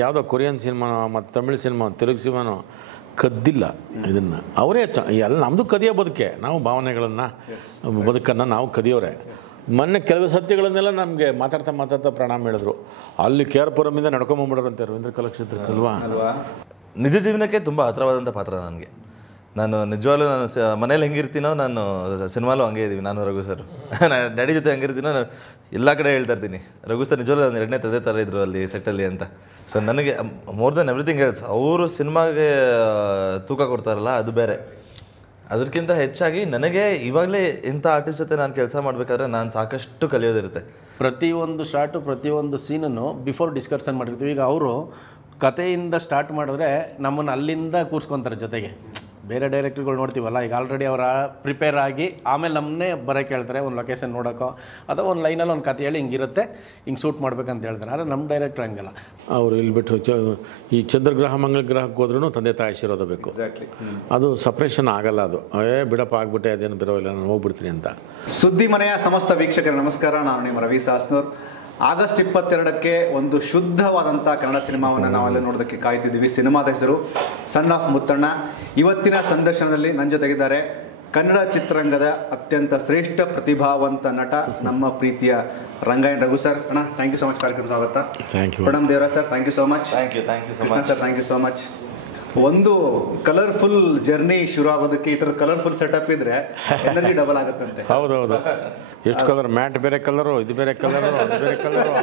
ಯಾವುದೋ ಕೊರಿಯನ್ ಸಿನಿಮಾನೋ ಮತ್ತು ತಮಿಳ್ ಸಿನಿಮಾ ತೆಲುಗು ಸಿನಿಮಾನೋ ಕದ್ದಿಲ್ಲ ಇದನ್ನು. ಅವರೇ ಎಲ್ಲ ನಮ್ಮದು ಕದಿಯೋ ಬದುಕೆ, ನಾವು ಭಾವನೆಗಳನ್ನು ಬದುಕನ್ನು ನಾವು ಕದಿಯೋರೆ. ಮೊನ್ನೆ ಕೆಲವು ಸತ್ಯಗಳನ್ನೆಲ್ಲ ನಮಗೆ ಮಾತಾಡ್ತಾ ಪ್ರಣಾಮ ಹೇಳಿದ್ರು. ಅಲ್ಲಿ ಕೆ ಆರ್ ಪುರಮಿಂದ ನಡ್ಕೊಂಬಂದ್ಬಿಡೋರಂತೆ ರವೀಂದ್ರ ಕಲಾಕ್ಷೇತ್ರಕ್ಕೆ ಅಲ್ವಾ. ನಿಜ ಜೀವನಕ್ಕೆ ತುಂಬ ಹತ್ತಿರವಾದಂಥ ಪಾತ್ರ ನನಗೆ. ನಾನು ನಿಜವಾಗ್ಲೂ ನಾನು ಮನೇಲಿ ಹೆಂಗಿರ್ತೀನೋ ನಾನು ಸಿನಿಮಾಲು ಹಂಗೆ ಇದ್ದೀವಿ. ನಾನು ರಘು ಸರ್ ಡ್ಯಾಡಿ ಜೊತೆ ಹೆಂಗಿರ್ತೀನೋ ನಾನು ಎಲ್ಲ ಕಡೆ ಹೇಳ್ತಾ ಇರ್ತೀನಿ, ರಘು ಸರ್ ನಿಜವಾಗ್ಲೂ ನಾನು ಎರಡನೇ ತಂದೆ ಥರ ಇದ್ರು ಅಲ್ಲಿ ಸೆಟ್ಟಲ್ಲಿ ಅಂತ. ಸೊ ನನಗೆ ಮೋರ್ ದೆನ್ ಎವ್ರಿಥಿಂಗ್ ಎಲ್ಸ್ ಅವರು ಸಿನಿಮಾಗೆ ತೂಕ ಕೊಡ್ತಾರಲ್ಲ ಅದು ಬೇರೆ. ಅದಕ್ಕಿಂತ ಹೆಚ್ಚಾಗಿ ನನಗೆ ಇವಾಗಲೇ ಇಂಥ ಆರ್ಟಿಸ್ಟ್ ಜೊತೆ ನಾನು ಕೆಲಸ ಮಾಡಬೇಕಾದ್ರೆ ನಾನು ಸಾಕಷ್ಟು ಕಲಿಯೋದಿರುತ್ತೆ. ಪ್ರತಿಯೊಂದು ಶಾರ್ಟು ಪ್ರತಿಯೊಂದು ಸೀನನ್ನು ಬಿಫೋರ್ ಡಿಸ್ಕಷನ್ ಮಾಡಿರ್ತೀವಿ. ಈಗ ಅವರು ಕಥೆಯಿಂದ ಸ್ಟಾರ್ಟ್ ಮಾಡಿದ್ರೆ ನಮ್ಮನ್ನು ಅಲ್ಲಿಂದ ಕೂರಿಸ್ಕೊತಾರೆ ಜೊತೆಗೆ. ಬೇರೆ ಡೈರೆಕ್ಟರ್ಗಳು ನೋಡ್ತೀವಲ್ಲ, ಈಗ ಆಲ್ರೆಡಿ ಅವರ ಪ್ರಿಪೇರ್ ಆಗಿ ಆಮೇಲೆ ನಮ್ಮನ್ನೇ ಬರೋಕ್ಕೆ ಹೇಳ್ತಾರೆ ಒಂದು ಲೊಕೇಶನ್ ನೋಡೋಕ್ಕೋ ಅಥವಾ ಒಂದು ಲೈನಲ್ಲಿ ಒಂದು ಕತೆ ಹೇಳಿ ಹಿಂಗಿರುತ್ತೆ ಹಿಂಗೆ ಶೂಟ್ ಮಾಡ್ಬೇಕಂತ ಹೇಳ್ತಾರೆ. ಆದರೆ ನಮ್ಮ ಡೈರೆಕ್ಟ್ರ್ ಹಂಗಲ್ಲ. ಅವರು ಇಲ್ಲಿ ಬಿಟ್ಟು ಈ ಚಂದ್ರಗ್ರಹ ಮಂಗಳ ಗ್ರಹಕ್ಕೆ ಹೋದ್ರೂ ತಂದೆ ತಾಯಿ ಆಶೀರ್ವಾದ ಬೇಕು. ಅದು ಸಪ್ರೇಷನ್ ಆಗಲ್ಲ. ಅದು ಬಿಡಪ್ಪ ಆಗ್ಬಿಟ್ಟೆ ಅದೇನು ಬಿರೋಲ್ಲ ನಾನು ಹೋಗ್ಬಿಡ್ತೀನಿ ಅಂತ. ಸುದ್ದಿ ಮನೆಯ ಸಮಸ್ತ ವೀಕ್ಷಕರ ನಮಸ್ಕಾರ. ನಾನು ನಿಮ್ಮ ರವಿ ಸಾಸ್ನೂರ್. ಆಗಸ್ಟ್ 22ಕ್ಕೆ ಒಂದು ಶುದ್ಧವಾದಂಥ ಕನ್ನಡ ಸಿನಿಮಾವನ್ನು ನಾವೆಲ್ಲ ನೋಡೋದಕ್ಕೆ ಕಾಯ್ತಿದ್ದೀವಿ. ಸಿನಿಮಾದ ಹೆಸರು ಸನ್ ಆಫ್ ಮುತ್ತಣ್ಣ. ಇವತ್ತಿನ ಸಂದರ್ಶನದಲ್ಲಿ ನನ್ನ ಜೊತೆಗಿದ್ದಾರೆ ಕನ್ನಡ ಚಿತ್ರರಂಗದ ಅತ್ಯಂತ ಶ್ರೇಷ್ಠ ಪ್ರತಿಭಾವಂತ ನಟ ನಮ್ಮ ಪ್ರೀತಿಯ ರಂಗಾಯಣ್ ರಘು ಸರ್. ಅಣ್ಣ ಥ್ಯಾಂಕ್ ಯು ಸೊ ಮಚ್ ಕಾರ್ಯಕ್ರಮ ಸ್ವಾಗತ. Thank you. Madam Devaraj sir thank you so much. Thank you so much sir thank you so much. ಒಂದು ಕಲರ್ಫುಲ್ ಜರ್ನಿ ಶುರು ಆಗೋದಕ್ಕೆ ಈ ಥರದ ಕಲರ್ಫುಲ್ ಸೆಟಪ್ ಇದ್ರೆ ಎನರ್ಜಿ ಡಬಲ್ ಆಗುತ್ತಂತೆ. ಹೌದೌದು. ಎಷ್ಟು ಕಲರ್, ಮ್ಯಾಟ್ ಬೇರೆ ಕಲರು, ಇದು ಬೇರೆ ಕಲರು, ಅದು ಬೇರೆ ಕಲರು,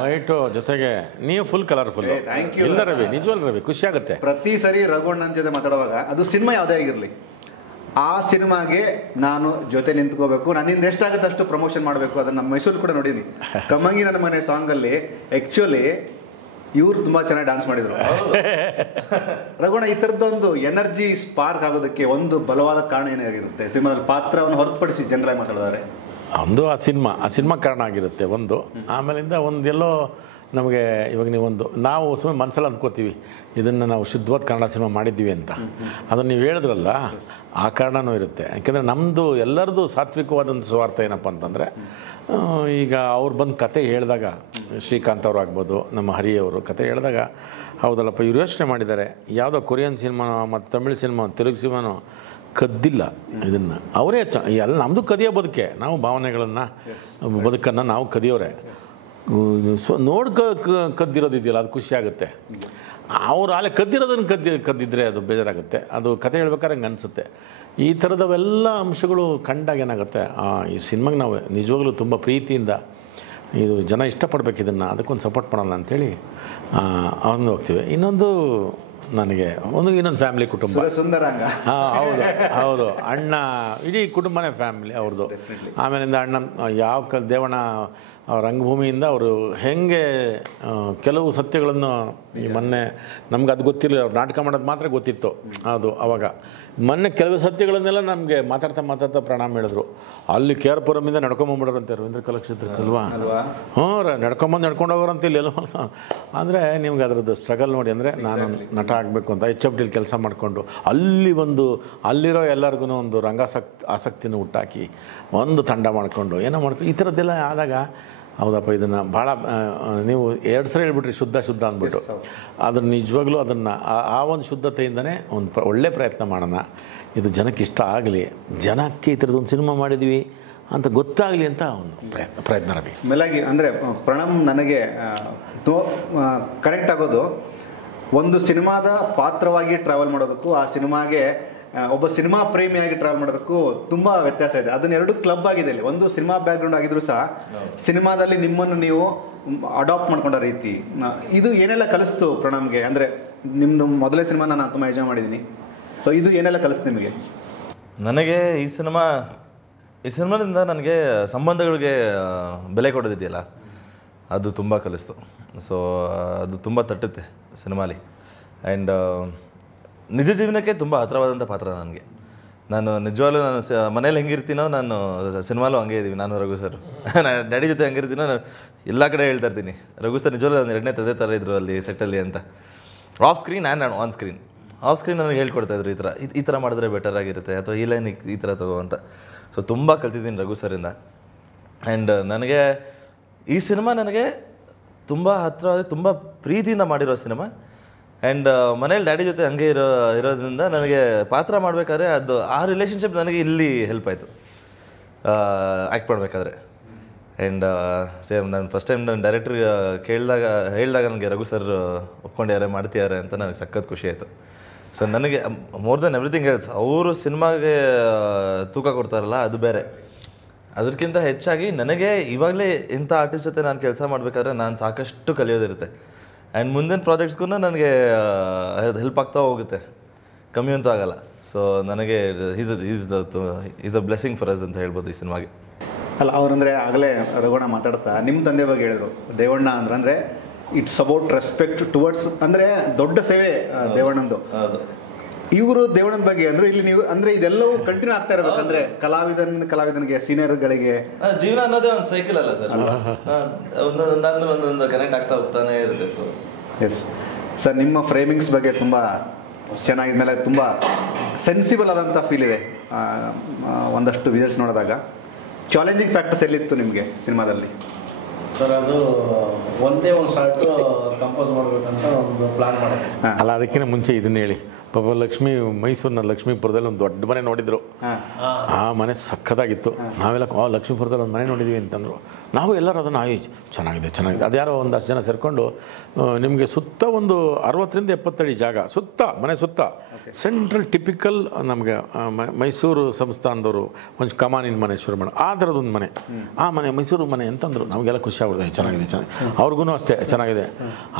ವೈಟು, ಜೊತೆಗೆ ನೀವು ಫುಲ್ ಕಲರ್ಫುಲ್. Thank you. ಇಲ್ಲ ರವಿ, ನಿಜವಲ್ಲ ರವಿ, ಖುಷಿ ಆಗುತ್ತೆ. ಪ್ರತಿ ಸರಿ ರಘುಣ್ಣನ ಜೊತೆ ಮಾತಾಡುವಾಗ ಅದು ಸಿನಿಮಾ ಯಾವುದೇ ಆಗಿರಲಿ ಆ ಸಿನಿಮಾಗೆ ನಾನು ಜೊತೆ ನಿಂತ್ಕೋಬೇಕು, ನನ್ನಿಂದ ಎಷ್ಟಾಗುತ್ತೆ ಅಷ್ಟು ಪ್ರಮೋಷನ್ ಮಾಡಬೇಕು. ಅದನ್ನು ನಮ್ಮ ಮೈಸೂರು ಕೂಡ ನೋಡೀನಿ. ಕಮ್ಮಂಗಿ ನನ್ನ ಮನೆ ಸಾಂಗಲ್ಲಿ ಆ್ಯಕ್ಚುಲಿ ಇವ್ರು ತುಂಬ ಚೆನ್ನಾಗಿ ಡ್ಯಾನ್ಸ್ ಮಾಡಿದರು. ರಘುಣ್ಣ, ಈ ಥರದ್ದೊಂದು ಎನರ್ಜಿ ಸ್ಪಾರ್ಕ್ ಆಗೋದಕ್ಕೆ ಒಂದು ಬಲವಾದ ಕಾರಣ ಏನಾಗಿರುತ್ತೆ ಸಿನಿಮಾದಲ್ಲಿ ಪಾತ್ರವನ್ನು ಹೊರತುಪಡಿಸಿ ಜನರಾಗಿ ಮಾತಾಡಿದ್ದಾರೆ? ಒಂದು ಆ ಸಿನಿಮಾ ಕಾರಣ ಆಗಿರುತ್ತೆ ಒಂದು. ಆಮೇಲಿಂದ ಒಂದೆಲ್ಲೋ ನಮಗೆ ಇವಾಗ ನೀವೊಂದು ನಾವು ಸುಮ್ಮನೆ ಮನಸ್ಸಲ್ಲಿ ಅಂದ್ಕೋತೀವಿ ಇದನ್ನು ನಾವು ಶುದ್ಧವಾದ ಕನ್ನಡ ಸಿನಿಮಾ ಮಾಡಿದ್ದೀವಿ ಅಂತ. ಅದನ್ನು ನೀವು ಹೇಳಿದ್ರಲ್ಲ, ಆ ಕಾರಣವೂ ಇರುತ್ತೆ. ಯಾಕೆಂದರೆ ನಮ್ಮದು ಎಲ್ಲರದು ಸಾತ್ವಿಕವಾದಂಥ ಸ್ವಾರ್ಥ ಏನಪ್ಪ ಅಂತಂದರೆ, ಈಗ ಅವ್ರು ಬಂದು ಕತೆ ಹೇಳಿದಾಗ, ಶ್ರೀಕಾಂತ್ ಅವರು ಆಗ್ಬೋದು, ನಮ್ಮ ಹರಿಯವರು ಕತೆ ಹೇಳಿದಾಗ, ಹೌದಲ್ಲಪ್ಪ ಇವ್ರು ಯೋಚನೆ ಮಾಡಿದ್ದಾರೆ, ಯಾವುದೋ ಕೊರಿಯನ್ ಸಿನಿಮಾನೋ ಮತ್ತು ತಮಿಳ್ ಸಿನಿಮಾ ತೆಲುಗು ಸಿನಿಮಾನೋ ಕದ್ದಿಲ್ಲ ಇದನ್ನು. ಅವರೇ ಎಲ್ಲ ನಮ್ಮದು ಕದಿಯೋ ಬದುಕೆ, ನಾವು ಭಾವನೆಗಳನ್ನು ಬದುಕನ್ನು ನಾವು ಕದಿಯೋರೆ. ಕದ್ದಿರೋದಿದೆಯಲ್ಲ ಅದು ಖುಷಿ ಆಗುತ್ತೆ. ಅವ್ರು ಅಲ್ಲೇ ಕದ್ದಿರೋದನ್ನು ಕದ್ದಿದ್ರೆ ಅದು ಬೇಜಾರಾಗುತ್ತೆ. ಅದು ಕತೆ ಹೇಳ್ಬೇಕಾದ್ರೆ ಹಂಗೆ ಅನಿಸುತ್ತೆ. ಈ ಥರದವೆಲ್ಲ ಅಂಶಗಳು ಕಂಡಾಗ ಏನಾಗುತ್ತೆ, ಈ ಸಿನಿಮಾಗೆ ನಾವು ನಿಜವಾಗ್ಲೂ ತುಂಬ ಪ್ರೀತಿಯಿಂದ ಇದು ಜನ ಇಷ್ಟಪಡ್ಬೇಕು ಇದನ್ನು, ಅದಕ್ಕೊಂದು ಸಪೋರ್ಟ್ ಮಾಡೋಣ ಅಂಥೇಳಿ ಅವನು ಹೋಗ್ತೀವಿ. ಇನ್ನೊಂದು ನನಗೆ ಇನ್ನೊಂದು ಫ್ಯಾಮಿಲಿ ಕುಟುಂಬ. ಸುಂದರಾಂಗ. ಹೌದು ಹೌದು, ಅಣ್ಣ ಇಡೀ ಕುಟುಂಬನೇ ಫ್ಯಾಮಿಲಿ ಅವ್ರದ್ದು. ಆಮೇಲಿಂದ ಅಣ್ಣ ದೇವಣ್ಣ ರಂಗಭೂಮಿಯಿಂದ ಅವರು ಹೇಗೆ ಕೆಲವು ಸತ್ಯಗಳನ್ನು ಮೊನ್ನೆ ನಮ್ಗೆ ಅದು ಗೊತ್ತಿರಲಿಲ್ಲ, ಅವ್ರು ನಾಟಕ ಮಾಡೋದು ಮಾತ್ರ ಗೊತ್ತಿತ್ತು ಅದು. ಆವಾಗ ಮೊನ್ನೆ ಕೆಲವು ಸತ್ಯಗಳನ್ನೆಲ್ಲ ನಮಗೆ ಮಾತಾಡ್ತಾ ಪ್ರಣಾಮ ಹೇಳಿದ್ರು. ಅಲ್ಲಿ ಕೆ ಆರ್ ಪುರಮಿಂದ ನಡ್ಕೊಂಬಂದ್ಬಿಡೋರಂತೆ ರವೀಂದ್ರ ಕಲಾಕ್ಷೇತ್ರಕ್ಕೆ ಅಲ್ವಾ. ನಡ್ಕೊಂಡು ಹೋಗೋರಂತ ಇಲ್ಲಿ ಎಲ್ಲ. ಅಂದರೆ ನಿಮ್ಗೆ ಅದರದ್ದು ಸ್ಟ್ರಗಲ್ ನೋಡಿ. ಅಂದರೆ ನಾನು ನಟ ಆಗಬೇಕು ಅಂತ HFDಲಿ ಕೆಲಸ ಮಾಡಿಕೊಂಡು ಅಲ್ಲಿರೋ ಎಲ್ಲರಿಗೂ ಒಂದು ಆಸಕ್ತಿನ ಹುಟ್ಟಾಕಿ ಒಂದು ತಂಡ ಮಾಡಿಕೊಂಡು ಏನೋ ಮಾಡ್ಕೊಂಡು ಈ ಥರದ್ದೆಲ್ಲ ಆದಾಗ, ಹೌದಪ್ಪ ಇದನ್ನು ಭಾಳ ನೀವು 2 ಸರಿ ಹೇಳ್ಬಿಟ್ರಿ ಶುದ್ಧ ಅಂದ್ಬಿಟ್ಟು. ಅದನ್ನು ನಿಜವಾಗ್ಲೂ ಅದನ್ನು ಆ ಒಂದು ಶುದ್ಧತೆಯಿಂದನೇ ಒಂದು ಒಳ್ಳೆ ಪ್ರಯತ್ನ ಮಾಡೋಣ, ಇದು ಜನಕ್ಕೆ ಇಷ್ಟ ಆಗಲಿ, ಜನಕ್ಕೆ ಈ ಥರದೊಂದು ಸಿನಿಮಾ ಮಾಡಿದ್ವಿ ಅಂತ ಗೊತ್ತಾಗಲಿ ಅಂತ ಒಂದು ಪ್ರಯತ್ನ ರವಿ. ಮೇಲಾಗಿ ಅಂದರೆ ಪ್ರಣಮ್ ನನಗೆ ಕರೆಕ್ಟ್ ಆಗೋದು, ಒಂದು ಸಿನಿಮಾದ ಪಾತ್ರವಾಗಿ ಟ್ರಾವೆಲ್ ಮಾಡೋದಕ್ಕೂ ಆ ಸಿನಿಮಾಗೆ ಒಬ್ಬ ಸಿನಿಮಾ ಪ್ರೇಮಿಯಾಗಿ ಟ್ರಾವೆಲ್ ಮಾಡೋದಕ್ಕೂ ತುಂಬ ವ್ಯತ್ಯಾಸ ಇದೆ. ಅದನ್ನ 2 ಕ್ಲಬ್ ಆಗಿದೆ ಇಲ್ಲಿ. ಒಂದು ಸಿನಿಮಾ ಬ್ಯಾಕ್ಗ್ರೌಂಡ್ ಆಗಿದ್ರು ಸಹ ಸಿನಿಮಾದಲ್ಲಿ ನಿಮ್ಮನ್ನು ನೀವು ಅಡಾಪ್ಟ್ ಮಾಡ್ಕೊಂಡ ರೀತಿ, ಇದು ಏನೆಲ್ಲ ಕಲಿಸ್ತು ಪ್ರಣಮ್ಗೆ? ಅಂದರೆ ನಿಮ್ಮದು ಮೊದಲೇ ಸಿನಿಮಾ ನಾನು ತುಂಬ ಎಂಜಾಯ್ ಮಾಡಿದ್ದೀನಿ. ಸೊ ಇದು ಏನೆಲ್ಲ ಕಲಿಸ್ತು ನಿಮಗೆ? ನನಗೆ ಈ ಸಿನಿಮಾದಿಂದ ನನಗೆ ಸಂಬಂಧಗಳಿಗೆ ಬೆಲೆ ಕೊಡೋದಿದೆಯಲ್ಲ, ಅದು ತುಂಬ ಕಲಿಸ್ತು. ಸೊ ಅದು ತುಂಬ ತಟ್ಟುತ್ತೆ ಸಿನಿಮಾಲಿ. ಆ್ಯಂಡ್ ನಿಜ ಜೀವನಕ್ಕೆ ತುಂಬ ಹತ್ತಿರವಾದಂಥ ಪಾತ್ರ ನನಗೆ. ನಾನು ನಿಜವಾಗ್ಲೂ ನಾನು ಮನೇಲಿ ಹೆಂಗಿರ್ತೀನೋ ನಾನು ಸಿನಿಮಾಲು ಹಂಗೆ ಇದ್ದೀವಿ. ನಾನು ರಘು ಸರ್ ಡ್ಯಾಡಿ ಜೊತೆ ಹೆಂಗಿರ್ತೀನೋ ನಾನು ಎಲ್ಲ ಕಡೆ ಹೇಳ್ತಾ ಇರ್ತೀನಿ, ರಘು ಸರ್ ನಿಜವಾಗ್ಲೂ ನಾನು ಎರಡನೇ ತಂದೆ ಥರ ಇದ್ರು ಅಲ್ಲಿ ಸೆಟ್ಟಲ್ಲಿ ಅಂತ. ಆಫ್ ಸ್ಕ್ರೀನ್ ಆ್ಯಂಡ್ ನಾನು ಆನ್ ಸ್ಕ್ರೀನ್. ಆಫ್ ಸ್ಕ್ರೀನ್ ನನಗೆ ಹೇಳ್ಕೊಡ್ತಾಯಿದ್ರು, ಈ ಥರ ಮಾಡಿದ್ರೆ ಬೆಟರ್ ಆಗಿರುತ್ತೆ, ಅಥವಾ ಈ ಲೈನ್ ಈ ಥರ ತಗೋ ಅಂತ. ಸೊ ತುಂಬ ಕಲ್ತಿದ್ದೀನಿ ರಘು ಸರಿಂದ. ಆ್ಯಂಡ್ ನನಗೆ ಈ ಸಿನಿಮಾ ನನಗೆ ತುಂಬ ಹತ್ರ ತುಂಬ ಪ್ರೀತಿಯಿಂದ ಮಾಡಿರೋ ಸಿನಿಮಾ. ಆ್ಯಂಡ್ ಮನೇಲಿ ಡ್ಯಾಡಿ ಜೊತೆ ಹಂಗೆ ಇರೋದ್ರಿಂದ ನನಗೆ ಪಾತ್ರ ಮಾಡಬೇಕಾದ್ರೆ ಅದು ಆ ರಿಲೇಷನ್ಶಿಪ್ ನನಗೆ ಇಲ್ಲಿ ಹೆಲ್ಪ್ ಆಯಿತು ಆ್ಯಕ್ಟ್ ಮಾಡಬೇಕಾದ್ರೆ. ಆ್ಯಂಡ್ ಸೇಮ್ ನಾನು ಫಸ್ಟ್ ಟೈಮ್ ನಾನು ಡೈರೆಕ್ಟ್ರ್ ಹೇಳಿದಾಗ ನನಗೆ ರಘು ಸರ್ ಒಪ್ಕೊಂಡಿದ್ದಾರೆ ಮಾಡ್ತಿದ್ದಾರೆ ಅಂತ ನನಗೆ ಸಖತ್ ಖುಷಿ ಆಯಿತು. ಸೊ ನನಗೆ ಮೋರ್ ದೆನ್ ಎವ್ರಿಥಿಂಗ್ ಎಲ್ಸ್ ಅವರು ಸಿನಿಮಾಗೆ ತೂಕ ಕೊಡ್ತಾರಲ್ಲ ಅದು ಬೇರೆ. ಅದಕ್ಕಿಂತ ಹೆಚ್ಚಾಗಿ ನನಗೆ ಇವಾಗಲೇ ಇಂಥ ಆರ್ಟಿಸ್ಟ್ ಜೊತೆ ನಾನು ಕೆಲಸ ಮಾಡಬೇಕಾದ್ರೆ ನಾನು ಸಾಕಷ್ಟು ಕಲಿಯೋದಿರುತ್ತೆ. ಆ್ಯಂಡ್ ಮುಂದಿನ ಪ್ರಾಜೆಕ್ಟ್ಸ್ಗೂ ನನಗೆ ಅದು ಹೆಲ್ಪ್ ಆಗ್ತಾ ಹೋಗುತ್ತೆ, ಕಮ್ಮಿ ಅಂತೂ ಆಗಲ್ಲ. ಸೊ ನನಗೆ is a blessing for us ಅಂತ ಹೇಳ್ಬೋದು ಈ ಸಿನಿಮಾಗೆ. ಅಲ್ಲ ಅವರಂದರೆ ಆಗಲೇ ರಘುವಣ್ಣ ಮಾತಾಡ್ತಾ ನಿಮ್ಮ ತಂದೆ ಬಗ್ಗೆ ಹೇಳಿದ್ರು, ದೇವಣ್ಣ ಅಂದರೆ ಇಟ್ಸ್ ಅಬೌಟ್ ರೆಸ್ಪೆಕ್ಟ್ ಟುವರ್ಡ್ಸ್, ಅಂದರೆ ದೊಡ್ಡ ಸೇವೆ ದೇವಣ್ಣಂದು. ಇವರು ದೇವಣ್ಣನ ಬಗ್ಗೆ ಅಂದ್ರೆ ಇಲ್ಲಿ ನೀವು ಅಂದ್ರೆ ಇದೆಲ್ಲವೂ ಕಂಟಿನ್ಯೂ ಆಗ್ತಾ ಇರಬೇಕು. ಅಂದ್ರೆ ಕಲಾವಿದನಿಗೆ ಸೀನಿಯರ್ಗಳಿಗೆ ಜೀವನ ಅನ್ನೋದೇ ಒಂದು ಸೈಕಲ್ ಅಲ್ಲ ಸರ್, ಒಂದೊಂದು ಕನೆಕ್ಟ್ ಆಗ್ತಾ ಹೋಗ್ತಾನೆ ಇರುತ್ತೆ. ಸೊ ಎಸ್ ಸರ್, ನಿಮ್ಮ ಫ್ರೇಮಿಂಗ್ಸ್ ಬಗ್ಗೆ ತುಂಬ ಚೆನ್ನಾಗಿದ್ಮೇಲೆ ತುಂಬ ಸೆನ್ಸಿಬಲ್ ಆದಂಥ ಫೀಲ್ ಇದೆ ಒಂದಷ್ಟು ವಿಜುವಲ್ಸ್ ನೋಡಿದಾಗ. ಚಾಲೆಂಜಿಂಗ್ ಫ್ಯಾಕ್ಟರ್ಸ್ ಎಲ್ಲಿತ್ತು ನಿಮಗೆ ಸಿನಿಮಾದಲ್ಲಿ? ಸರ್ ಅದು ಒಂದೇ ಒಂದು ಶಾರ್ಟು ಕಂಪೋಸ್ ಮಾಡಬೇಕಂತ ಒಂದು ಪ್ಲಾನ್ ಮಾಡಿದೆ. ಅಲ್ಲ ಅದಕ್ಕಿಂತ ಮುಂಚೆ ಇದನ್ನ ಹೇಳಿ, ಪಾಪ ಲಕ್ಷ್ಮೀ ಮೈಸೂರಿನ ಲಕ್ಷ್ಮೀಪುರದಲ್ಲಿ ಒಂದು ದೊಡ್ಡ ಮನೆ ನೋಡಿದ್ರು. ಆ ಮನೆ ಸಖತ್ತಾಗಿತ್ತು. ನಾವೆಲ್ಲ ಲಕ್ಷ್ಮೀಪುರದಲ್ಲಿ ಒಂದು ಮನೆ ನೋಡಿದ್ವಿ ಅಂತಂದರು. ನಾವು ಎಲ್ಲರೂ ಅದನ್ನು ಚೆನ್ನಾಗಿದೆ ಚೆನ್ನಾಗಿದೆ ಅದ್ಯಾರೋ ಒಂದಷ್ಟು ಜನ ಸೇರಿಕೊಂಡು ನಿಮಗೆ ಸುತ್ತ ಒಂದು 60ರಿಂದ 70 ಅಡಿ ಜಾಗ ಸುತ್ತ ಮನೆ ಸುತ್ತ ಸೆಂಟ್ರಲ್ ಟಿಪಿಕಲ್ ನಮಗೆ ಮೈಸೂರು ಸಂಸ್ಥಾನದವರು ಒಂದು ಕಮಾನಿನ ಮನೆ ಶುರು ಮಾಡಿ ಆ ಥರದೊಂದು ಮನೆ. ಆ ಮನೆ ಮೈಸೂರು ಮನೆ ಅಂತಂದರು. ನಮಗೆಲ್ಲ ಖುಷಿ ಆಗ್ಬಿಡ್ದೆ, ಚೆನ್ನಾಗಿದೆ ಅವ್ರಿಗೂ ಅಷ್ಟೇ ಚೆನ್ನಾಗಿದೆ.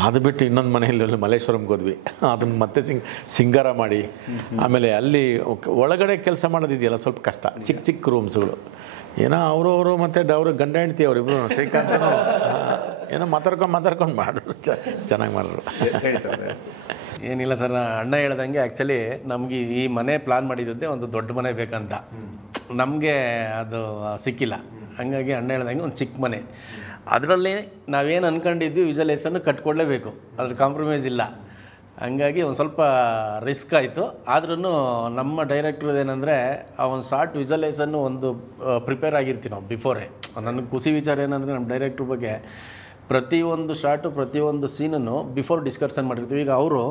ಅದು ಬಿಟ್ಟು ಇನ್ನೊಂದು ಮನೆಯಲ್ಲಿ ಮಲ್ಲೇಶ್ವರಂಗೆ ಹೋದ್ವಿ. ಅದನ್ನು ಮತ್ತೆ ಸಿಂಗಾರ ಮಾಡಿ ಆಮೇಲೆ ಅಲ್ಲಿ ಒಳಗಡೆ ಕೆಲಸ ಮಾಡೋದಿದೆಯಲ್ಲ ಸ್ವಲ್ಪ ಕಷ್ಟ, ಚಿಕ್ಕ ಚಿಕ್ಕ ರೂಮ್ಸ್ಗಳು. ಏನೋ ಅವರು ಮತ್ತು ಅವರು ಗಂಡ ಹೆಂಡ್ತಿ ಅವರಿಬ್ರು ಶ್ರೀಕಾಂತ್ ಏನೋ ಮಾತಾಡ್ಕೊಂಡು ಮಾಡಿದ್ರು, ಚೆನ್ನಾಗಿ ಮಾಡಿದ್ರು. ಏನಿಲ್ಲ ಸರ್, ಅಣ್ಣ ಹೇಳ್ದಂಗೆ ಆ್ಯಕ್ಚುಲಿ ನಮಗೆ ಈ ಮನೆ ಪ್ಲಾನ್ ಮಾಡಿದ್ದೆ ಒಂದು ದೊಡ್ಡ ಮನೆ ಬೇಕಂತ, ನಮಗೆ ಅದು ಸಿಕ್ಕಿಲ್ಲ. ಹಾಗಾಗಿ ಅಣ್ಣ ಹೇಳ್ದಂಗೆ ಒಂದು ಚಿಕ್ಕ ಮನೆ, ಅದರಲ್ಲಿ ನಾವೇನು ಅಂದ್ಕೊಂಡಿದ್ವಿ ವಿಜುವಲೈಸನ್ನು ಕಟ್ಕೊಡ್ಲೇಬೇಕು, ಅದ್ರ ಕಾಂಪ್ರಮೈಸ್ ಇಲ್ಲ. ಹಂಗಾಗಿ ಒಂದು ಸ್ವಲ್ಪ ರಿಸ್ಕ್ ಆಯಿತು. ಆದ್ರೂ ನಮ್ಮ ಡೈರೆಕ್ಟ್ರದ್ದು ಏನಂದರೆ ಆ ಒಂದು ಶಾರ್ಟ್ ವಿಜುವಲೈಸನ್ನು ಒಂದು ಪ್ರಿಪೇರ್ ಆಗಿರ್ತೀವಿ ನಾವು ಬಿಫೋರೇ. ನನಗೆ ಖುಷಿ ವಿಚಾರ ಏನಂದರೆ ನಮ್ಮ ಡೈರೆಕ್ಟ್ರ್ ಬಗ್ಗೆ ಪ್ರತಿಯೊಂದು ಶಾರ್ಟು ಪ್ರತಿಯೊಂದು ಸೀನನ್ನು ಬಿಫೋರ್ ಡಿಸ್ಕಷನ್ ಮಾಡಿರ್ತೀವಿ. ಈಗ ಅವರು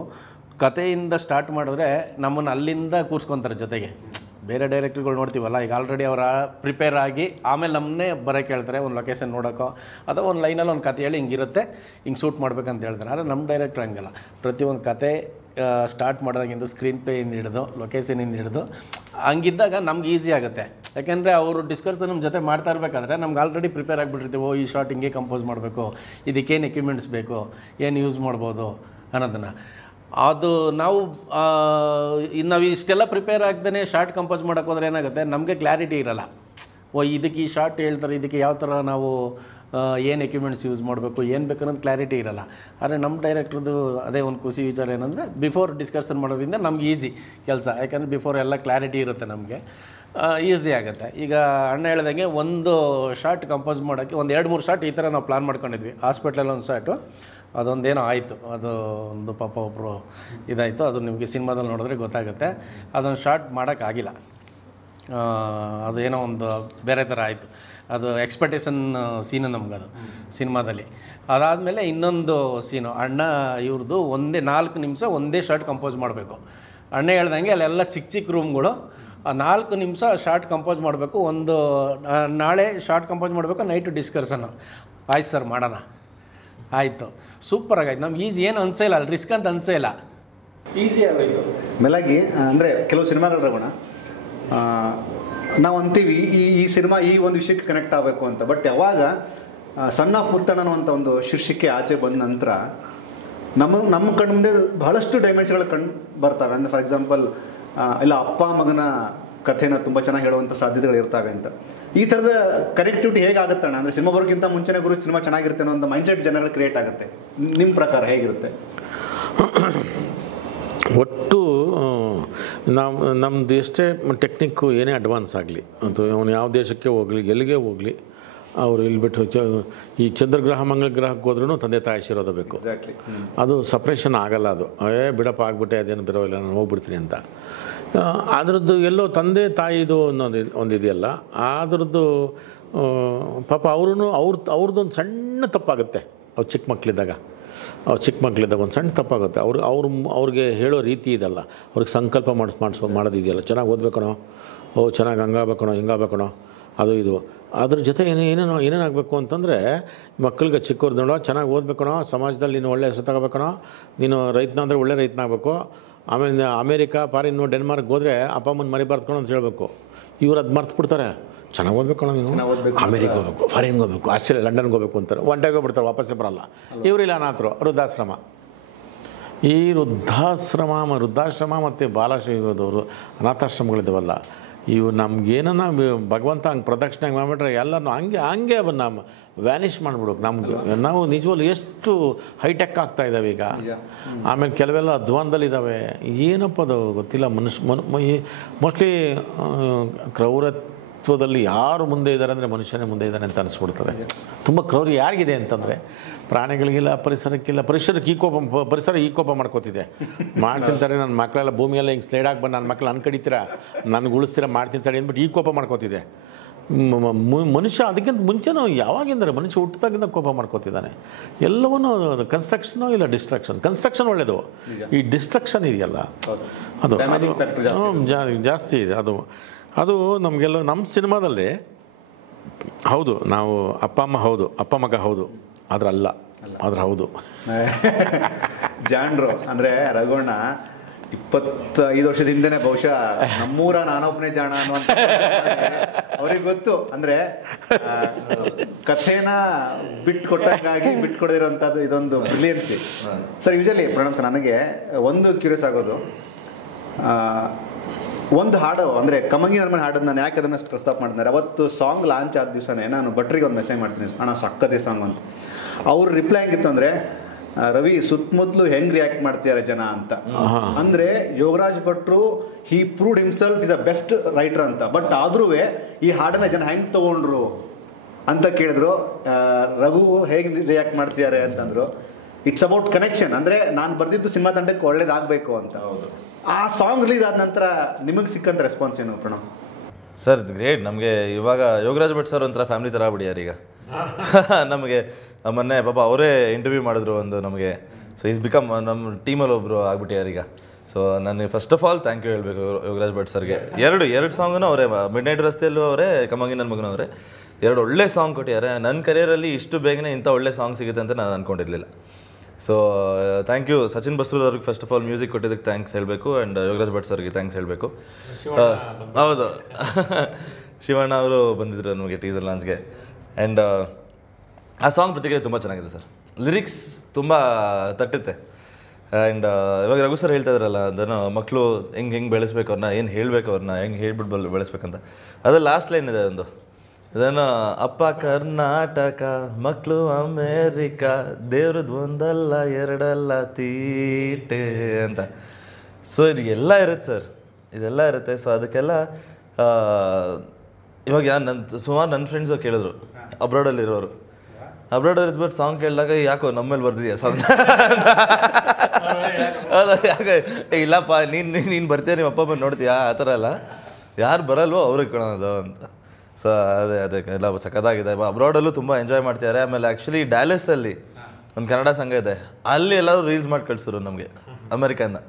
ಕಥೆಯಿಂದ ಸ್ಟಾರ್ಟ್ ಮಾಡಿದ್ರೆ ನಮ್ಮನ್ನು ಅಲ್ಲಿಂದ ಕೂರಿಸ್ಕೊತಾರೆ ಜೊತೆಗೆ. ಬೇರೆ ಡೈರೆಕ್ಟ್ರುಗಳು ನೋಡ್ತೀವಲ್ಲ, ಈಗ ಆಲ್ರೆಡಿ ಅವರ ಪ್ರಿಪೇರ್ ಆಗಿ ಆಮೇಲೆ ನಮ್ಮನ್ನೇ ಬರೋಕ್ಕೆ ಹೇಳ್ತಾರೆ ಒಂದು ಲೊಕೇಶನ್ ನೋಡೋಕ್ಕೋ ಅಥವಾ ಒಂದು ಲೈನಲ್ಲಿ ಒಂದು ಕತೆ ಹೇಳಿ ಹಿಂಗಿರುತ್ತೆ ಹಿಂಗೆ ಶೂಟ್ ಮಾಡ್ಬೇಕಂತ ಹೇಳ್ತಾರೆ. ಆದರೆ ನಮ್ಮ ಡೈರೆಕ್ಟ್ರ್ ಹಂಗಲ್ಲ, ಪ್ರತಿಯೊಂದು ಕತೆ ಸ್ಟಾರ್ಟ್ ಮಾಡೋದಾಗಿಂದ ಸ್ಕ್ರೀನ್ ಪ್ಲೇಯಿಂದ ಹಿಡಿದು ಲೊಕೇಶನಿಂದ ಹಿಡಿದು ಹಂಗಿದ್ದಾಗ ನಮ್ಗೆ ಈಸಿ ಆಗುತ್ತೆ. ಯಾಕೆಂದರೆ ಅವರು ಡಿಸ್ಕಷನ್ ನಮ್ಮ ಜೊತೆ ಮಾಡ್ತಾ ಇರಬೇಕಾದ್ರೆ ನಮ್ಗೆ ಆಲ್ರೆಡಿ ಪ್ರಿಪೇರ್ ಆಗಿಬಿಟ್ಟಿರ್ತೀವಿ. ಈ ಶಾರ್ಟ್ ಹಿಂಗೆ ಕಂಪೋಸ್ ಮಾಡಬೇಕು, ಇದಕ್ಕೇನು ಎಕ್ವಿಪ್ಮೆಂಟ್ಸ್ ಬೇಕು, ಏನು ಯೂಸ್ ಮಾಡ್ಬೋದು ಅನ್ನೋದನ್ನು. ಅದು ನಾವು ಇಷ್ಟೆಲ್ಲ ಪ್ರಿಪೇರ್ ಆಗ್ದೇ ಶಾರ್ಟ್ ಕಂಪೋಸ್ ಮಾಡೋಕ್ಕೆ ಹೋದ್ರೆ ಏನಾಗುತ್ತೆ, ನಮಗೆ ಕ್ಲಾರಿಟಿ ಇರೋಲ್ಲ. ಇದಕ್ಕೆ ಈ ಶಾರ್ಟ್ ಹೇಳ್ತಾರೆ, ಇದಕ್ಕೆ ಯಾವ ಥರ ನಾವು ಏನು ಎಕ್ವಿಪ್ಮೆಂಟ್ಸ್ ಯೂಸ್ ಮಾಡಬೇಕು, ಏನು ಬೇಕು ಅನ್ನೋದು ಕ್ಲಾರಿಟಿ ಇರೋಲ್ಲ. ಆದರೆ ನಮ್ಮ ಡೈರೆಕ್ಟ್ರದ್ದು ಅದೇ ಒಂದು ಖುಷಿ ವಿಚಾರ ಏನಂದರೆ ಬಿಫೋರ್ ಡಿಸ್ಕಷನ್ ಮಾಡೋದ್ರಿಂದ ನಮ್ಗೆ ಈಸಿ ಕೆಲಸ. ಯಾಕಂದರೆ ಬಿಫೋರ್ ಎಲ್ಲ ಕ್ಲಾರಿಟಿ ಇರುತ್ತೆ, ನಮಗೆ ಈಸಿ ಆಗುತ್ತೆ. ಈಗ ಅಣ್ಣ ಹೇಳ್ದಂಗೆ ಒಂದು ಶಾರ್ಟ್ ಕಂಪೋಸ್ ಮಾಡೋಕ್ಕೆ ಒಂದು 2-3 ಶಾರ್ಟ್ ಈ ಥರ ನಾವು ಪ್ಲಾನ್ ಮಾಡ್ಕೊಂಡಿದ್ವಿ. ಹಾಸ್ಪಿಟ್ಲಲ್ಲಿ ಒಂದು ಶಾರ್ಟು ಅದೊಂದೇನೋ ಆಯಿತು, ಅದು ಒಂದು ಪಾಪ ಒಬ್ಬರು ಇದಾಯಿತು. ಅದು ನಿಮಗೆ ಸಿನಿಮಾದಲ್ಲಿ ನೋಡಿದ್ರೆ ಗೊತ್ತಾಗುತ್ತೆ. ಅದೊಂದು ಶಾರ್ಟ್ ಮಾಡೋಕ್ಕಾಗಿಲ್ಲ, ಅದು ಏನೋ ಒಂದು ಬೇರೆ ಥರ ಆಯಿತು. ಅದು ಎಕ್ಸ್ಪೆಕ್ಟೇಷನ್ ಸೀನು ನಮಗದು ಸಿನಿಮಾದಲ್ಲಿ. ಅದಾದಮೇಲೆ ಇನ್ನೊಂದು ಸೀನು ಅಣ್ಣ ಇವ್ರದ್ದು 4 ನಿಮಿಷ ಒಂದೇ ಶಾರ್ಟ್ ಕಂಪೋಸ್ ಮಾಡಬೇಕು. ಅಣ್ಣ ಹೇಳ್ದಂಗೆ ಅಲ್ಲೆಲ್ಲ ಚಿಕ್ಕ ಚಿಕ್ಕ ರೂಮ್ಗಳು, 4 ನಿಮಿಷ ಶಾರ್ಟ್ ಕಂಪೋಸ್ ಮಾಡಬೇಕು. ನಾಳೆ ಶಾರ್ಟ್ ಕಂಪೋಸ್ ಮಾಡಬೇಕು, ನೈಟು ಡಿಸ್ಕಷನ್ನು. ಆಯ್ತು ಸರ್ ಮಾಡೋಣ, ಆಯಿತು, ಸೂಪರಾಗಾಯ್ತು. ನಮ್ಗೆ ಈಸಿ ಏನು ಅನಿಸೇ ಇಲ್ಲ, ಅಲ್ಲಿ ರಿಸ್ಕ್ ಅಂತ ಅನಿಸೇ ಇಲ್ಲ, ಈಸಿ ಆಗೋಯ್ತು. ಮೇಲಾಗಿ ಅಂದರೆ ಕೆಲವು ಸಿನಿಮಾಗಳು ರಗೋಣ ನಾವು ಅಂತೀವಿ ಈ ಸಿನಿಮಾ ಈ ಒಂದು ವಿಷಯಕ್ಕೆ ಕನೆಕ್ಟ್ ಆಗಬೇಕು ಅಂತ. ಬಟ್ ಯಾವಾಗ ಸನ್ ಆಫ್ ಮುತ್ತಣ್ಣ ಅನ್ನುವಂಥ ಒಂದು ಶೀರ್ಷಿಕೆ ಆಚೆ ಬಂದ ನಂತರ ನಮ್ಮ ಕಣ್ಣು ಮುಂದೆ ಬಹಳಷ್ಟು ಡೈಮೆನ್ಷನ್ಗಳು ಕಂಡು ಬರ್ತವೆ. ಅಂದರೆ ಫಾರ್ ಎಕ್ಸಾಂಪಲ್ ಇಲ್ಲ ಅಪ್ಪ ಮಗನ ಕಥೆನ ತುಂಬ ಚೆನ್ನಾಗಿ ಹೇಳುವಂಥ ಸಾಧ್ಯತೆಗಳು ಇರ್ತವೆ ಅಂತ. ಈ ಥರದ ಕನೆಕ್ಟಿವಿಟಿ ಹೇಗಾಗುತ್ತಣ್ಣ? ಅಂದರೆ ಸಿನಿಮಾ ಬರೋಕ್ಕಿಂತ ಮುಂಚೆನೇ ಸಿನಿಮಾ ಚೆನ್ನಾಗಿರುತ್ತೆ ಅನ್ನೋ ಒಂದು ಮೈಂಡ್ಸೆಟ್ ಜನಗಳು ಕ್ರಿಯೇಟ್ ಆಗುತ್ತೆ. ನಿಮ್ಮ ಪ್ರಕಾರ ಹೇಗಿರುತ್ತೆ? ಒಟ್ಟು ನಮ್ಮದು ಎಷ್ಟೇ ಟೆಕ್ನಿಕ್ಕು ಏನೇ ಅಡ್ವಾನ್ಸ್ ಆಗಲಿ ಅಥವಾ ಅವನು ಯಾವ ದೇಶಕ್ಕೆ ಹೋಗಲಿ ಎಲ್ಲಿಗೆ ಹೋಗಲಿ, ಅವರು ಇಲ್ಲಿ ಬಿಟ್ಟು ಈ ಚಂದ್ರಗ್ರಹ ಮಂಗಳ ಗ್ರಹಕ್ಕೆ ಹೋದ್ರೂ ತಂದೆ ತಾಯಿ ಆಶೀರ್ವಾದ ಬೇಕು. ಅದು ಸಪ್ರೇಷನ್ ಆಗಲ್ಲ. ಅದು ಬಿಡಪ್ಪ ಆಗ್ಬಿಟ್ಟೆ ಅದೇನು ಬಿರೋಲ್ಲ ನಾನು ಹೋಗ್ಬಿಡ್ತೀನಿ ಅಂತ. ಅದರದ್ದು ಎಲ್ಲೋ ತಂದೆ ತಾಯಿದು ಅನ್ನೋದು ಒಂದಿದೆಯಲ್ಲ, ಅದರದ್ದು ಪಾಪ ಅವ್ರದ್ದೊಂದು ಸಣ್ಣ ತಪ್ಪಾಗುತ್ತೆ. ಅವ್ರು ಚಿಕ್ಕ ಮಕ್ಕಳಿದ್ದಾಗ ಒಂದು ಸಣ್ಣ ತಪ್ಪಾಗುತ್ತೆ ಅವ್ರಿಗೆ ಹೇಳೋ ರೀತಿ ಇದಲ್ಲ, ಅವ್ರಿಗೆ ಸಂಕಲ್ಪ ಮಾಡೋದಿದೆಯಲ್ಲ, ಚೆನ್ನಾಗಿ ಓದಬೇಕಣೋ, ಚೆನ್ನಾಗಿ ಹಂಗಾಗಬೇಕಣೋ ಹಿಂಗಾಗಬೇಕಣೋ, ಅದು ಇದು ಅದ್ರ ಜೊತೆ ಏನೇನಾಗಬೇಕು ಅಂತಂದರೆ ಮಕ್ಕಳಿಗೆ ಚಿಕ್ಕವ್ರು ನೋಡೋ ಚೆನ್ನಾಗಿ ಓದಬೇಕಣೋ, ಸಮಾಜದಲ್ಲಿ ನೀನು ಒಳ್ಳೆ ಹೆಸರು ತಗೋಬೇಕಣೋ, ನೀನು ರೈತನ ಅಂದರೆ ಒಳ್ಳೆ ರೈತನಾಗಬೇಕು, ಆಮೇಲೆ ಅಮೇರಿಕಾ ಫಾರಿನ್ ಡೆನ್ಮಾರ್ಕ್ಗೆ ಹೋದರೆ ಅಪ್ಪ ಅಮ್ಮನ ಮರಿಬಾರ್ದು ಅಂತ ಹೇಳಬೇಕು. ಇವ್ರು ಅದು ಮರ್ತು ಬಿಡ್ತಾರೆ, ಚೆನ್ನಾಗಿ ಓದಬೇಕಣ ನೀನು, ಅಮೇರಿಕ ಹೋಗ್ಬೇಕು, ಫಾರಿನ್ಗೆ ಹೋಗ್ಬೇಕು, ಆಸ್ಟ್ರೇಲಿಯಾ ಲಂಡನ್ಗೆ ಹೋಗ್ಬೇಕು ಅಂತಾರೆ. ಒಂಟಾಗಿ ಹೋಗ್ಬಿಡ್ತಾರೆ, ವಾಪಸ್ಸೇ ಬರಲ್ಲ. ಇವರಿಲ್ಲ ಅನಾಥರು, ವೃದ್ಧಾಶ್ರಮ. ಈ ವೃದ್ಧಾಶ್ರಮ ಮತ್ತು ಬಾಲಶ್ರೀದವರು ಅನಾಥಾಶ್ರಮಗಳಿದ್ದಾವಲ್ಲ, ಇವು ನಮ್ಗೇನ ಭಗವಂತ ಹಂಗೆ ಪ್ರದಕ್ಷಿಣೆ ಮಾಡಿಬಿಟ್ರೆ ಎಲ್ಲನೂ ಹಂಗೆ ಅವನ್ನ ವ್ಯಾನಿಷ್ ಮಾಡಿಬಿಡೋಕೆ ನಾವು ನಿಜವಲ್ಲೂ ಎಷ್ಟು ಹೈಟೆಕ್ ಆಗ್ತಾ ಇದ್ದಾವೆ ಈಗ. ಆಮೇಲೆ ಕೆಲವೆಲ್ಲ ಅಧ್ವಾನದಲ್ಲಿದ್ದಾವೆ, ಏನಪ್ಪ ಅದು ಗೊತ್ತಿಲ್ಲ. ಮೋಸ್ಟ್ಲಿ ಕ್ರೌರತ್ವದಲ್ಲಿ ಯಾರು ಮುಂದೆ ಇದ್ದಾರೆ ಅಂದರೆ ಮನುಷ್ಯನೇ ಮುಂದೆ ಇದ್ದಾನೆ ಅಂತ ಅನಿಸ್ಬಿಡ್ತದೆ. ತುಂಬ ಕ್ರೌರ್ಯ ಯಾರಿಗಿದೆ ಅಂತಂದರೆ ಪ್ರಾಣಿಗಳಿಗಿಲ್ಲ, ಪರಿಸರಕ್ಕಿಲ್ಲ. ಪರಿಸರ ಈ ಕೋಪ ಮಾಡ್ಕೋತಿದೆ. ಮಾಡ್ತಿಂತಾರೆ ನನ್ನ ಮಕ್ಕಳೆಲ್ಲ ಭೂಮಿಯೆಲ್ಲ ಹಿಂಗೆ ಸ್ಲೈಡಾಗಿ ಬಂದು ನನ್ನ ಮಕ್ಕಳು ಕಡಿತೀರಾ, ನನಗೆ ಉಳಿಸ್ತೀರಾ, ಮಾಡ್ತಿಂತಾರೆ ಅಂದ್ಬಿಟ್ಟು ಈ ಕೋಪ ಮಾಡ್ಕೋತಿದೆ. ಮನುಷ್ಯ ಅದಕ್ಕಿಂತ ಮುಂಚೆನೂ ಯಾವಾಗಿಂದರೆ ಮನುಷ್ಯ ಹುಟ್ಟಿದಾಗಿಂದ ಕೋಪ ಮಾಡ್ಕೋತಿದ್ದಾನೆ. ಎಲ್ಲವನ್ನೂ ಕನ್ಸ್ಟ್ರಕ್ಷನು ಇಲ್ಲ ಡಿಸ್ಟ್ರಕ್ಷನ್. ಕನ್ಸ್ಟ್ರಕ್ಷನ್ ಒಳ್ಳೆಯದು, ಈ ಡಿಸ್ಟ್ರಕ್ಷನ್ ಇದೆಯಲ್ಲ ಅದು ಜಾಸ್ತಿ ಇದೆ. ಅದು ನಮಗೆಲ್ಲ ನಮ್ಮ ಸಿನಿಮಾದಲ್ಲಿ ಹೌದು, ನಾವು ಅಪ್ಪ ಅಮ್ಮ ಹೌದು, ಅಪ್ಪ ಮಗ ಹೌದು, ಆದ್ರೆ ಹೌದು ಜಾಣ್ರು ಅಂದರೆ ರಘುಣ್ಣ 25 ವರ್ಷದ ಹಿಂದೆನೇ ಬಹುಶಃ ನಮ್ಮೂರ ನಾನೊಬ್ಬನೇ ಜಾಣ ಅನ್ನುವಂಥ ಅವ್ರಿಗೆ ಗೊತ್ತು. ಅಂದರೆ ಕಥೆನ ಬಿಟ್ಕೊಡದಿರೋಂಥದ್ದು ಇದೊಂದು ಬ್ರಿಲಿಯನ್ಸಿ. ಸರ್ ಯೂಶಲಿ ಪ್ರಣಮ್ ಸರ್, ನನಗೆ ಒಂದು ಕ್ಯೂರಿಯಸ್ ಆಗೋದು, ಒಂದು ಹಾಡು ಅಂದರೆ ಕಮಂಗಿ ನನ್ನ ಹಾಡೋದು ನಾನು ಯಾಕೆ ಅದನ್ನು ಪ್ರಸ್ತಾಪ ಮಾಡಿದ್ದಾರೆ, ಅವತ್ತು ಸಾಂಗ್ ಲಾಂಚ್ ಆದ ದಿವಸನೇ ನಾನು ಭಟ್ರಿಗೆ ಒಂದು ಮೆಸೇಜ್ ಮಾಡ್ತೀನಿ, ಅಣ್ಣ ಸಕ್ಕತ್ತೆ ಸಾಂಗ್ ಅಂತ. ಅವ್ರ ರಿಪ್ಲೈ ಹೆಂಗಿತ್ತು ಅಂದರೆ, ರವಿ ಸುತ್ತಮುತ್ತಲು ಹೆಂಗೆ ರಿಯಾಕ್ಟ್ ಮಾಡ್ತಿದ್ದಾರೆ ಜನ ಅಂತ. ಅಂದರೆ ಯೋಗರಾಜ್ ಭಟ್ರು he proved himself is a best writer ಅಂತ. ಬಟ್ ಆದ್ರೂ ಈ ಹಾಡನ್ನ ಜನ ಹೆಂಗೆ ತೊಗೊಂಡ್ರು ಅಂತ ಕೇಳಿದ್ರು. ರಘು ಹೇಗೆ ರಿಯಾಕ್ಟ್ ಮಾಡ್ತಿದ್ದಾರೆ ಅಂತಂದ್ರು. It's about connection. ಅಂದರೆ ನಾನು ಬರೆದಿದ್ದು ಸಿನಿಮಾ ತಂಡಕ್ಕೆ ಒಳ್ಳೇದಾಗಬೇಕು ಅಂತ. ಆ ಸಾಂಗ್ ರಿಲೀಸ್ ಆದ ನಂತರ ನಿಮಗೆ ಸಿಕ್ಕಂಥ ರೆಸ್ಪಾನ್ಸ್ ಏನು ಪ್ರಣವ್? Sir it's great. ನಮಗೆ ಇವಾಗ ಯೋಗರಾಜ್ ಭಟ್ ಸರ್ ಒಂಥರ ಫ್ಯಾಮಿಲಿ ಥರ ಆಗ್ಬಿಡಿಯಾರ ಈಗ. ನಮಗೆ ಮೊನ್ನೆ ಪಾಪ ಅವರೇ ಇಂಟರ್ವ್ಯೂ ಮಾಡಿದ್ರು ಒಂದು ನಮಗೆ. ಸೊ ಈಸ್ ಬಿಕಮ್ ನಮ್ಮ ಟೀಮಲ್ಲಿ ಒಬ್ಬರು ಆಗ್ಬಿಟ್ಟಿದ್ದಾರೆ ಈಗ. ಸೊ ನಾನು first of all thank you ಹೇಳಬೇಕು ಯೋಗರಾಜ್ ಭಟ್ ಸರ್ಗೆ. ಎರಡು ಸಾಂಗನ್ನು ಅವರೇ, ಮಿಡ್ ನೈಟ್ ರಸ್ತೆಯಲ್ಲೂ ಅವರೇ, ಕಮಂಗಿ ನನ್ನ ಮಗನೂ ಅವರೇ, 2 ಒಳ್ಳೆ ಸಾಂಗ್ ಕೊಟ್ಟಿದ್ದಾರೆ. ನನ್ನ ಕರಿಯರಲ್ಲಿ ಇಷ್ಟು ಬೇಗನೆ ಇಂಥ ಒಳ್ಳೆ ಸಾಂಗ್ ಸಿಗುತ್ತೆ ಅಂತ ನಾನು ಅಂದ್ಕೊಂಡಿರಲಿಲ್ಲ. So thank you Sachin Basrur ಅವ್ರಿಗೆ ಫಸ್ಟ್ ಆಫ್ ಆಲ್ ಮ್ಯೂಸಿಕ್ ಕೊಟ್ಟಿದ್ದಕ್ಕೆ ಥ್ಯಾಂಕ್ಸ್ ಹೇಳಬೇಕು, ಆ್ಯಂಡ್ ಯೋಗರಾಜ್ ಭಟ್ ಸರ್ಗೆ ಥ್ಯಾಂಕ್ಸ್ ಹೇಳಬೇಕು. ಹೌದು, ಶಿವಣ್ಣ ಅವರು ಬಂದಿದ್ರು ನಮಗೆ ಟೀಸರ್ ಲಾಂಚ್ಗೆ. ಆ್ಯಂಡ್ ಆ ಸಾಂಗ್ ಪ್ರತಿಕ್ರಿಯೆ ತುಂಬ ಚೆನ್ನಾಗಿದೆ ಸರ್. ಲಿರಿಕ್ಸ್ ತುಂಬ ತಟ್ಟುತ್ತೆ. ಆ್ಯಂಡ್ ಇವಾಗ ರಘು ಸರ್ ಹೇಳ್ತಾ ಇದ್ರಲ್ಲ, ಅದನ್ನು ಮಕ್ಕಳು ಹೆಂಗೆ ಬೆಳೆಸ್ಬೇಕು ಅವ್ರನ್ನ, ಏನು ಹೇಳಬೇಕು ಅವ್ರನ್ನ, ಹೆಂಗೆ ಹೇಳ್ಬಿಟ್ಟು ಬೆಳೆಸ್ಬೇಕಂತ. ಅದು ಲಾಸ್ಟ್ ಲೈನ್ ಇದೆ ಒಂದು, ಅದನ್ನು ಅಪ್ಪ ಕರ್ನಾಟಕ ಮಕ್ಕಳು ಅಮೇರಿಕಾ, ದೇವ್ರದ್ದು ಒಂದಲ್ಲ ಎರಡಲ್ಲ ತೀಟೆ ಅಂತ. ಸೊ ಇದೆಲ್ಲ ಇರುತ್ತೆ ಸರ್, ಇದೆಲ್ಲ ಇರುತ್ತೆ. ಸೊ ಅದಕ್ಕೆಲ್ಲ ಇವಾಗ ಸುಮಾರು ನನ್ನ ಫ್ರೆಂಡ್ಸು ಕೇಳಿದ್ರು, ಅಬ್ರಾಡಲ್ಲಿರೋರು. ಅಬ್ರಾಡಲ್ಲಿ ಇದ್ಬಿಟ್ಟು ಸಾಂಗ್ ಕೇಳಿದಾಗ ಯಾಕೋ ನಮ್ಮೇಲೆ ಬರ್ತಿದ್ಯಾ ಸಾಂಗ್, ಯಾಕೆ ಇಲ್ಲಪ್ಪ ನೀನು ಬರ್ತೀಯ, ನಿಮ್ಮ ಅಪ್ಪ ಬಂದು ನೋಡ್ತೀಯಾ, ಆ ಥರ ಅಲ್ಲ, ಯಾರು ಬರಲ್ವೋ ಅವ್ರಿಗೆ ಕಾಣೋದು ಅಂತ. ಸೊ ಅದೇ ಎಲ್ಲ ಸಖತ್ತಾಗಿದೆ. ಅಬ್ರಾಡಲ್ಲೂ ತುಂಬ ಎಂಜಾಯ್ ಮಾಡ್ತಿದ್ದಾರೆ. ಆಮೇಲೆ ಆ್ಯಕ್ಚುಲಿ ಡ್ಯಾಲಸಲ್ಲಿ ಒಂದು ಕನ್ನಡ ಸಂಘ ಇದೆ, ಅಲ್ಲಿ ಎಲ್ಲರೂ ರೀಲ್ಸ್ ಮಾಡಿ ಕಳಿಸಿದ್ರು ನಮಗೆ ಅಮೆರಿಕದಿಂದ.